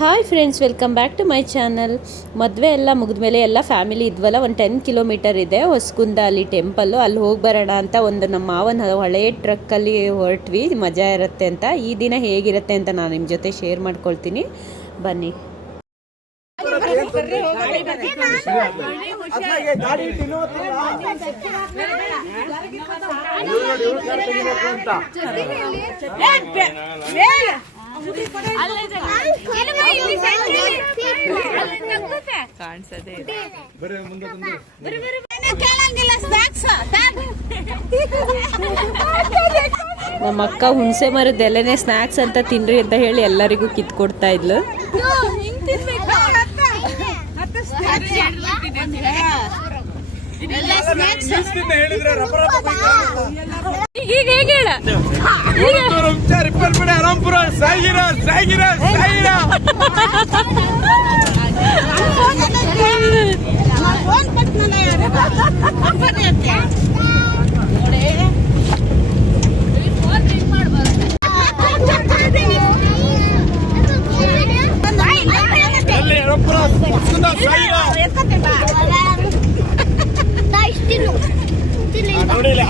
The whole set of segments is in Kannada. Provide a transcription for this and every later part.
Hi friends, welcome back to my channel. ಮದುವೆ ಎಲ್ಲ ಮುಗಿದ್ಮೇಲೆ ಎಲ್ಲ ಫ್ಯಾಮಿಲಿ ಇದ್ವಲ್ಲ, ಒಂದು 10 ಕಿಲೋಮೀಟರ್ ಇದೆ ಹೊಸಗುಂದ ಅಲ್ಲಿ ಟೆಂಪಲ್ಲು. ಅಲ್ಲಿ ಹೋಗಿ ಬರೋಣ ಅಂತ ಒಂದು ನಮ್ಮ ಮಾವನ ಹಳೆಯ ಟ್ರಕ್ಕಲ್ಲಿ ಹೊರಟ್ವಿ. ಮಜಾ ಇರುತ್ತೆ ಅಂತ. ಈ ದಿನ ಹೇಗಿರುತ್ತೆ ಅಂತ ನಾನು ನಿಮ್ಮ ಜೊತೆ ಶೇರ್ ಮಾಡ್ಕೊಳ್ತೀನಿ, ಬನ್ನಿ. ನಮ್ಮ ಅಕ್ಕ ಹುಣಸೆ ಮರದ ಎಲೆನೇ ಸ್ನಾಕ್ಸ್ ಅಂತ ತಿನ್ರಿ ಅಂತ ಹೇಳಿ ಎಲ್ಲರಿಗೂ ಕಿತ್ಕೊಡ್ತಾ ಇದ್ಲು.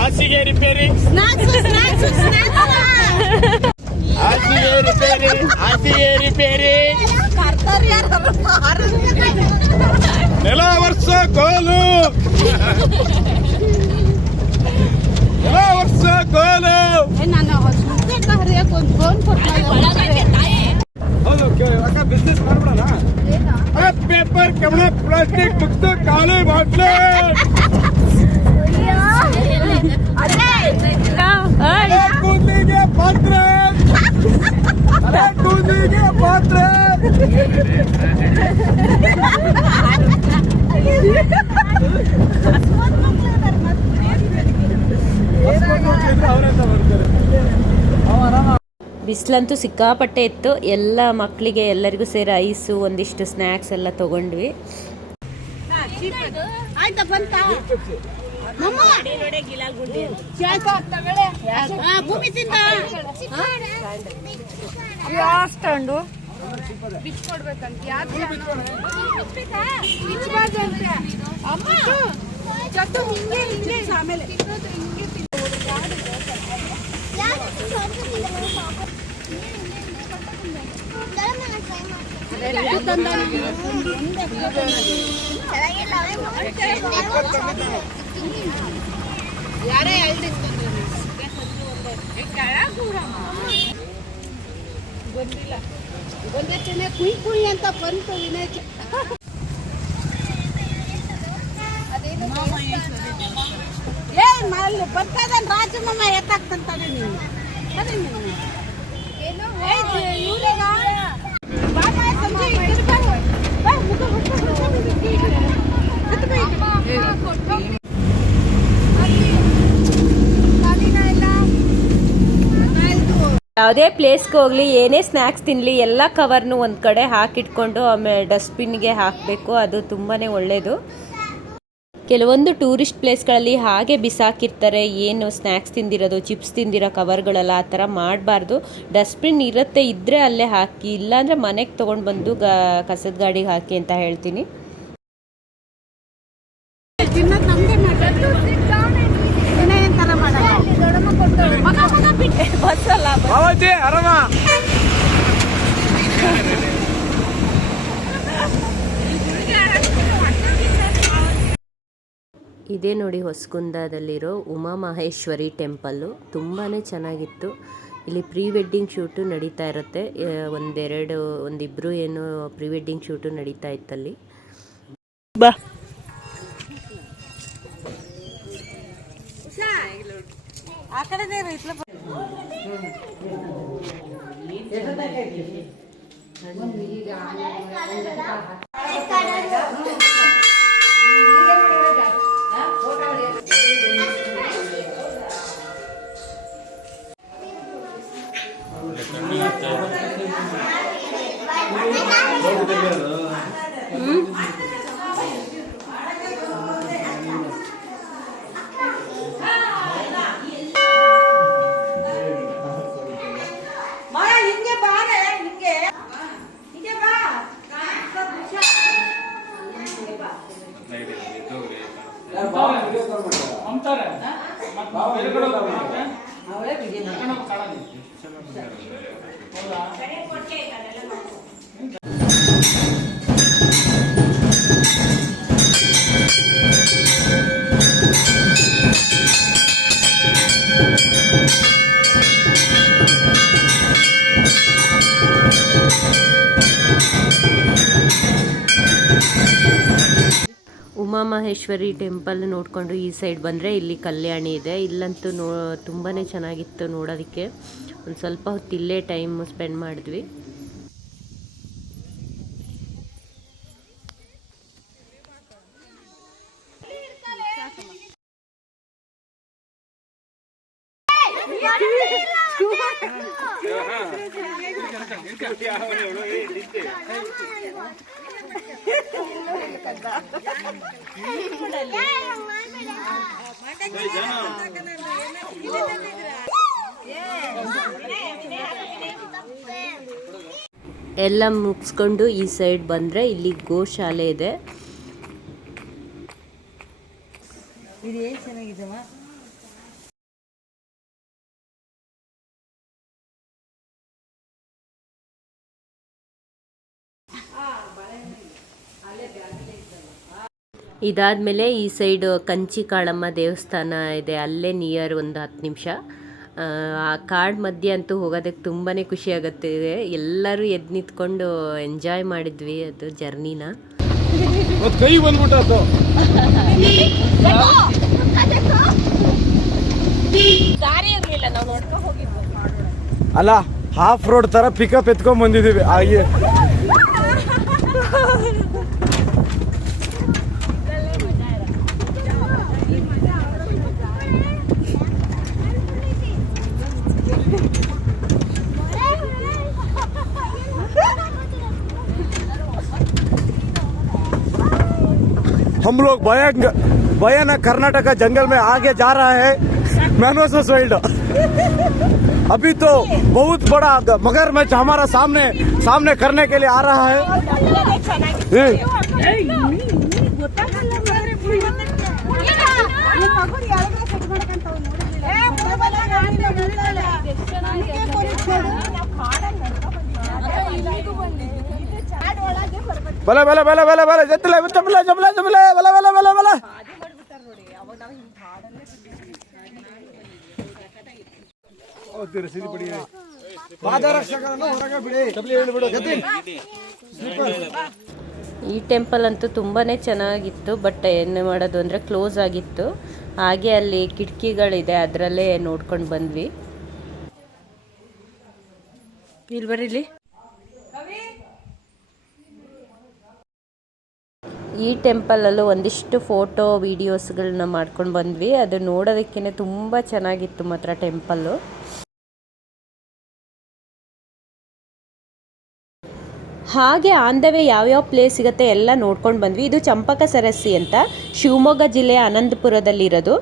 ಹಾಸಿಗೆ ರಿಪೇರಿಂಗ್, ನೆಲ ವರ್ಷ ಗೋಲು, ಹೌದು ಬಿಸ್ನೆಸ್ ಮಾಡ್ಬಿಡೋಣ. ಪೇಪರ್, ಕವಣ, ಪ್ಲಾಸ್ಟಿಕ್, ಮುಕ್ತ ಖಾಲಿ ಬಾಟ್ಲೆ. ಕೂದಿಗೆ ಪಾತ್ರೆ, ಕೂದಿಗೆ ಪಾತ್ರೆ. ಬಿಸಿಲಂತೂ ಸಿಕ್ಕಾಪಟ್ಟೆ ಇತ್ತು. ಎಲ್ಲ ಮಕ್ಕಳಿಗೆ ಎಲ್ಲರಿಗೂ ಸೇರಿ ಐಸು, ಒಂದಿಷ್ಟು ಸ್ನ್ಯಾಕ್ಸ್ ಎಲ್ಲ ತಗೊಂಡ್ವಿ. ಕುಯ್ ಕುಯ್ ಅಂತ ಬಂತು ವಿನಯ್. ಬರ್ತದನ್ ರಾಜು ಮಾಮ ಎತ್ತಾಕ್ತಂತಾನೆ ನೀನು. ಯಾವುದೇ ಪ್ಲೇಸ್ಗೆ ಹೋಗಲಿ, ಏನೇ ಸ್ನ್ಯಾಕ್ಸ್ ತಿನ್ನಲಿ, ಎಲ್ಲ ಕವರ್ನು ಒಂದು ಕಡೆ ಹಾಕಿಟ್ಕೊಂಡು ಆಮೇಲೆ ಡಸ್ಟ್ಬಿನ್ಗೆ ಹಾಕಬೇಕು. ಅದು ತುಂಬಾ ಒಳ್ಳೆಯದು. ಕೆಲವೊಂದು ಟೂರಿಸ್ಟ್ ಪ್ಲೇಸ್ಗಳಲ್ಲಿ ಹಾಗೆ ಬಿಸಾಕಿರ್ತಾರೆ, ಏನು ಸ್ನ್ಯಾಕ್ಸ್ ತಿಂದಿರೋದು, ಚಿಪ್ಸ್ ತಿಂದಿರೋ ಕವರ್ಗಳೆಲ್ಲ. ಆ ಥರ ಮಾಡಬಾರ್ದು. ಡಸ್ಟ್ಬಿನ್ ಇರುತ್ತೆ, ಇದ್ದರೆ ಅಲ್ಲೇ ಹಾಕಿ, ಇಲ್ಲಾಂದರೆ ಮನೆಗೆ ತೊಗೊಂಡು ಬಂದು ಕಸದ ಗಾಡಿಗೆ ಹಾಕಿ ಅಂತ ಹೇಳ್ತೀನಿ. ಇದೇ ನೋಡಿ ಹೊಸಗುಂದದಲ್ಲಿರೋ ಉಮಾ ಮಹೇಶ್ವರಿ ಟೆಂಪಲ್ಲು. ತುಂಬಾ ಚೆನ್ನಾಗಿತ್ತು. ಇಲ್ಲಿ ಪ್ರೀ ವೆಡ್ಡಿಂಗ್ ಶೂಟು ನಡೀತಾ ಇರುತ್ತೆ. ಒಂದಿಬ್ಬರು ಏನು ಪ್ರೀ ವೆಡ್ಡಿಂಗ್ ಶೂಟು ನಡೀತಾ ಇತ್ತಲ್ಲಿ. ಬಾ ಆ ಕಡೆ ಉಮಾಮಹೇಶ್ವರಿ ಟೆಂಪಲ್ ನೋಡಿಕೊಂಡು ಈ ಸೈಡ್ ಬಂದರೆ ಇಲ್ಲಿ ಕಲ್ಯಾಣಿ ಇದೆ. ಇಲ್ಲಂತೂ ತುಂಬಾ ಚೆನ್ನಾಗಿತ್ತು ನೋಡೋದಕ್ಕೆ. ಒಂದು ಸ್ವಲ್ಪ ಹೊತ್ತು ಇಲ್ಲೇ ಟೈಮ್ ಸ್ಪೆಂಡ್ ಮಾಡಿದ್ವಿ. ಎಲ್ಲ ಮುಗಿಸ್ಕೊಂಡು ಈ ಸೈಡ್ ಬಂದರೆ ಇಲ್ಲಿ ಗೋಶಾಲೆ ಇದೆ. ಇದು ಏನು ಚೆನ್ನಾಗಿದೆವಾ? ಇದಾದಮೇಲೆ ಈ ಸೈಡ್ ಕಂಚಿ ಕಾಳಮ್ಮ ದೇವಸ್ಥಾನ ಇದೆ. ಅಲ್ಲೇ ನಿಯರ್ ಒಂದು 10 ನಿಮಿಷ. ಆ ಕಾಡ್ ಮಧ್ಯೆ ಅಂತೂ ಹೋಗೋದಕ್ಕೆ ತುಂಬಾ ಖುಷಿ ಆಗುತ್ತೆ. ಎಲ್ಲರೂ ಎದ್ದು ನಿಂತ್ಕೊಂಡು ಎಂಜಾಯ್ ಮಾಡಿದ್ವಿ ಅದು ಜರ್ನಿನ. ಕೈ ಬಂದ್ಬಿಟ್ಟು ಅಲ್ಲ, ಹಾಫ್ ರೋಡ್ ತರ ಪಿಕಪ್ ಎತ್ಕೊಂಡ್ ಬಂದಿದೀವಿ. हम लोग भयानक कर्नाटक जंगल में आगे जा रहा है मैनोसस वाइल्ड। अभी तो बहुत बड़ा मगरमच्छ हमारा सामने करने के लिए आ रहा है। ಬಲ ಬಲ ಬಲ ಬಲ ಬಲ ಜತ್ತಲೆ ಜಂಬಲ ಜಂಬಲ ಜಂಬಲ ಬಲ ಬಲ ಬಲ ಬಲ. ಈ ಟೆಂಪಲ್ ಅಂತೂ ತುಂಬಾ ಚೆನ್ನಾಗಿತ್ತು. ಬಟ್ ಏನು ಮಾಡೋದು ಅಂದರೆ ಕ್ಲೋಸ್ ಆಗಿತ್ತು. ಹಾಗೆ ಅಲ್ಲಿ ಕಿಟಕಿಗಳಿದೆ, ಅದರಲ್ಲೇ ನೋಡ್ಕೊಂಡು ಬಂದ್ವಿ. ಇಲ್ಲಿ ಬರೀಲಿ. ಈ ಟೆಂಪಲಲ್ಲೂ ಒಂದಿಷ್ಟು ಫೋಟೋ ವೀಡಿಯೋಸ್ಗಳನ್ನ ಮಾಡ್ಕೊಂಡು ಬಂದ್ವಿ. ಅದು ನೋಡೋದಕ್ಕೇ ತುಂಬ ಚೆನ್ನಾಗಿತ್ತು ಮಾತ್ರ ಟೆಂಪಲ್ಲು. ಹಾಗೆ ಆನ್ ದ ವೇ ಯಾವ್ಯಾವ ಪ್ಲೇಸ್ ಸಿಗುತ್ತೆ ಎಲ್ಲ ನೋಡ್ಕೊಂಡು ಬಂದ್ವಿ. ಇದು ಚಂಪಕ ಸರಸ್ಸಿ ಅಂತ ಶಿವಮೊಗ್ಗ ಜಿಲ್ಲೆಯ ಅನಂತಪುರದಲ್ಲಿರೋದು.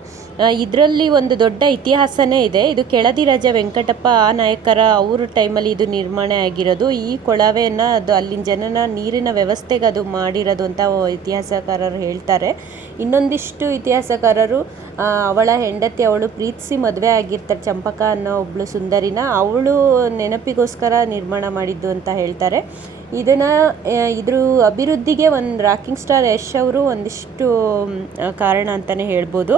ಇದರಲ್ಲಿ ಒಂದು ದೊಡ್ಡ ಇತಿಹಾಸನೇ ಇದೆ. ಇದು ಕೆಳದಿ ರಾಜ ವೆಂಕಟಪ್ಪ ನಾಯಕರ ಅವ್ರ ಟೈಮಲ್ಲಿ ಇದು ನಿರ್ಮಾಣ ಆಗಿರೋದು. ಈ ಕೊಳವೆಯನ್ನು ಅದು ಅಲ್ಲಿನ ಜನನ ನೀರಿನ ವ್ಯವಸ್ಥೆಗೆ ಅದು ಮಾಡಿರೋದು ಅಂತ ಇತಿಹಾಸಕಾರರು ಹೇಳ್ತಾರೆ. ಇನ್ನೊಂದಿಷ್ಟು ಇತಿಹಾಸಕಾರರು ಅವಳ ಹೆಂಡತಿ ಅವಳು ಪ್ರೀತಿಸಿ ಮದುವೆ ಆಗಿರ್ತಾರೆ, ಚಂಪಕ ಅನ್ನೋ ಒಬ್ಳು ಸುಂದರಿನ. ಅವಳು ನೆನಪಿಗೋಸ್ಕರ ನಿರ್ಮಾಣ ಮಾಡಿದ್ದು ಅಂತ ಹೇಳ್ತಾರೆ. ಇದ್ರ ಅಭಿವೃದ್ಧಿಗೆ ಒಂದು ರಾಕಿಂಗ್ ಸ್ಟಾರ್ ಯಶ್ ಅವರು ಒಂದಿಷ್ಟು ಕಾರಣ ಅಂತಲೇ ಹೇಳ್ಬೋದು.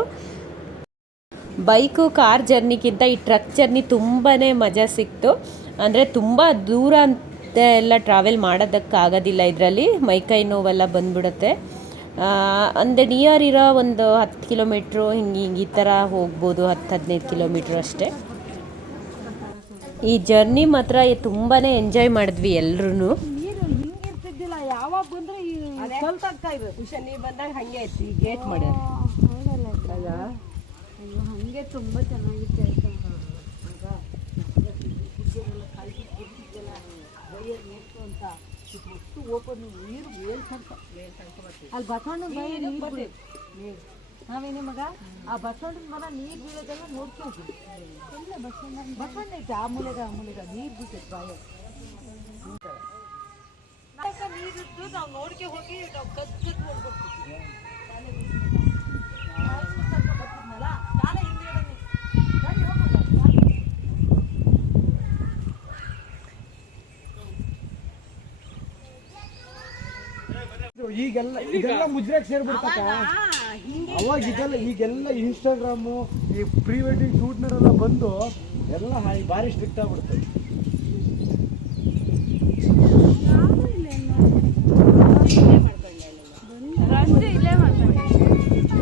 ಬೈಕು ಕಾರ್ ಜರ್ನಿಗಿಂತ ಈ ಟ್ರಕ್ ಜರ್ನಿ ತುಂಬಾ ಮಜಾ ಸಿಕ್ತು. ಅಂದರೆ ತುಂಬ ದೂರ ಅಂತ ಎಲ್ಲ ಟ್ರಾವೆಲ್ ಮಾಡೋದಕ್ಕಾಗೋದಿಲ್ಲ. ಇದರಲ್ಲಿ ಮೈಕೈ ನೋವೆಲ್ಲ ಬಂದ್ಬಿಡುತ್ತೆ. ಅಂದರೆ ನಿಯರ್ ಇರೋ ಒಂದು 10 ಕಿಲೋಮೀಟ್ರು ಹಿಂಗೆ ಈ ಥರ ಹೋಗ್ಬೋದು, 10-15 ಕಿಲೋಮೀಟ್ರ್ ಅಷ್ಟೇ. ಈ ಜರ್ನಿ ಮಾತ್ರ ತುಂಬಾ ಎಂಜಾಯ್ ಮಾಡಿದ್ವಿ ಎಲ್ಲರೂ. ಯಾವಾಗ ಬಂದ್ರೆ ಸ್ವಲ್ಪ ಆಗ್ತಾ ಇದೆ. ನೀರು ಬಂದಾಗ ಹಂಗೆ ಐತಿ. ಈ ಗೇಟ್ ಮಾಡಿ ಹಂಗೆ ತುಂಬ ಚೆನ್ನಾಗಿತ್ತು. ಓಪನ್ ನೀರು ಅಲ್ಲಿ ಬಸವಣ್ಣ ನಾವೇನೇ ಮಗ ಆ ಬಸವಣ್ಣನ ಮರ ನೀರು ಬೀಳೋದೆಲ್ಲ ನೋಡ್ಕೊಂಡ್ವಿ. ಬಸವಣ್ಣ ಐತೆ ಆ ಮೂಲೆಗ ನೀರು ಬಿಟ್ಟೈತೆ ಬಾಯ ನೀರಿದ್ದು ನಾವು ನೋಡ್ಕೆ ಹೋಗಿ ನಾವು ಕದ್ದು ನೋಡ್ಬಿಡ್ತೀವಿ. ಈಗೆಲ್ಲ ಮುಜ್ರಾಕ್ ಸೇರ್ಬಿಡ್ತಕ್ಕ. ಅವಾಗ ಈಗೆಲ್ಲ ಇನ್ಸ್ಟಾಗ್ರಾಮು ಈ ಪ್ರೀ ವೆಡ್ಡಿಂಗ್ ಶೂಟ್ನರೆಲ್ಲ ಬಂದು ಎಲ್ಲ ಭಾರಿ ಸ್ಟ್ರಿಕ್ಟ್ ಆಗ್ಬಿಡುತ್ತೆ.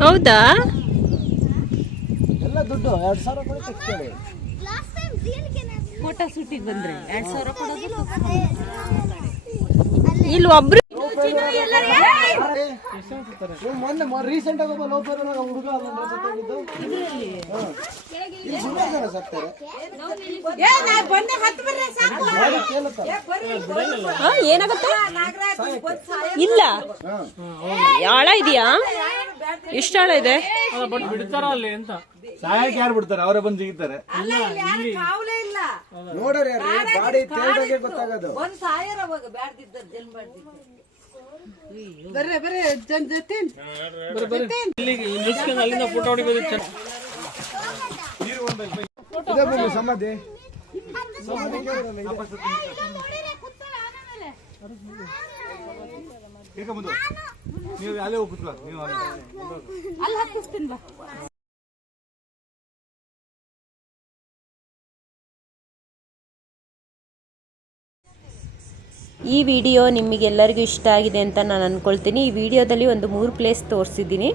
ಹೌದಾ? ಎಲ್ಲ ದುಡ್ಡು 2,000 ಕೊಡಿ ತೆಗ್ಸ್ಕೊಳ್ಳಿ. ಫೋಟೋ ಶೂಟಿಗೆ ಬಂದ್ರೆ 2,000 ಕೊಡೋದು. ಇಲ್ಲಿ ಒಬ್ರು ಮೊನ್ನೆ ರೀಸೆಂಟ್ ಆಗಿ ಒಬ್ಬ ಲೋಕಲ್ ಹುಡುಗ ಸತ್ತಾರೆ. ಏನಾಗುತ್ತೆ? ಇಲ್ಲ ಆಳ ಇದೆಯಾ? ಎಷ್ಟು ಆಳ ಇದೆ? ಸಹಾಯಕ್ಕೆ ಯಾರು ಬಿಡ್ತಾರೆ? ಅವರೇ ಬಂದು ಸಿಗ್ತಾರೆ. ನೋಡ್ರಿ ಬಾಡಿ ತೇಲ್ದಾಗೆ ಗೊತ್ತಾಗೋದು. ಇದೇ ಬನ್ನಿ ಸಮಾಧಿ. ನೀವು ಅಲ್ಲೇ ಹೋಗಿ ಕೂತ್ಕೊಳ್ಳಿ. ನೀವು ಅಲ್ಲಿ ಹಾಕಿಸ್ತೀನಿ ಬಾ. ಈ ವಿಡಿಯೋ ನಿಮಗೆಲ್ಲರಿಗೂ ಇಷ್ಟ ಆಗಿದೆ ಅಂತ ನಾನು ಅಂದ್ಕೊಳ್ತೀನಿ. ಈ ವಿಡಿಯೋದಲ್ಲಿ ಒಂದು 3 ಪ್ಲೇಸ್ ತೋರಿಸಿದ್ದೀನಿ.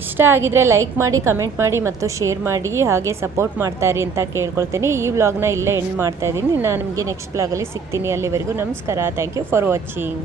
ಇಷ್ಟ ಆಗಿದರೆ ಲೈಕ್ ಮಾಡಿ, ಕಮೆಂಟ್ ಮಾಡಿ ಮತ್ತು ಶೇರ್ ಮಾಡಿ, ಹಾಗೆ ಸಪೋರ್ಟ್ ಮಾಡ್ತಾಯಿರಿ ಅಂತ ಕೇಳ್ಕೊಳ್ತೀನಿ. ಈ ವ್ಲಾಗ್ನ ಇಲ್ಲೇ ಎಂಡ್ ಮಾಡ್ತಾಯಿದ್ದೀನಿ. ನಾನು ನಿಮಗೆ ನೆಕ್ಸ್ಟ್ ವ್ಲಾಗಲ್ಲಿ ಸಿಗ್ತೀನಿ. ಅಲ್ಲಿವರೆಗೂ ನಮಸ್ಕಾರ. Thank you for watching.